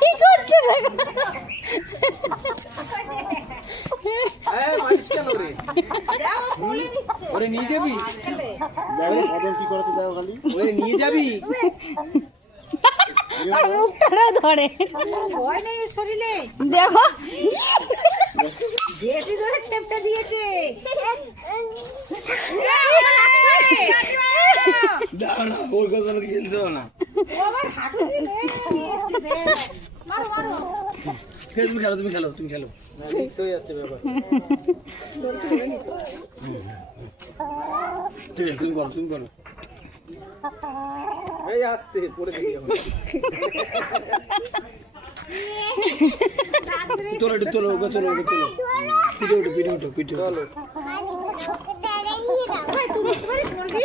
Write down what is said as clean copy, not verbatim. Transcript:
কি করছে দেখো ওরে নিয়ে যাবি কি করতে দাও খালি ওরে নিয়ে যাবি আর মুখটা ধরে ভয় নেই শরীরে দেখো বেশি ধরে চেপটা দিয়েছে দাও না ওর কথা খেলতে দাও না ও আবার হাঁটু দিয়ে মারো মারো তুমি খেলো তুমি খেলো মিক্স হয়ে যাচ্ছে ব্যাপার ঠিক আছে তুমি করো এই আসতে পড়ে দেখি আমি চলো পিঠে চলো ভাই তুই বসে পড়বি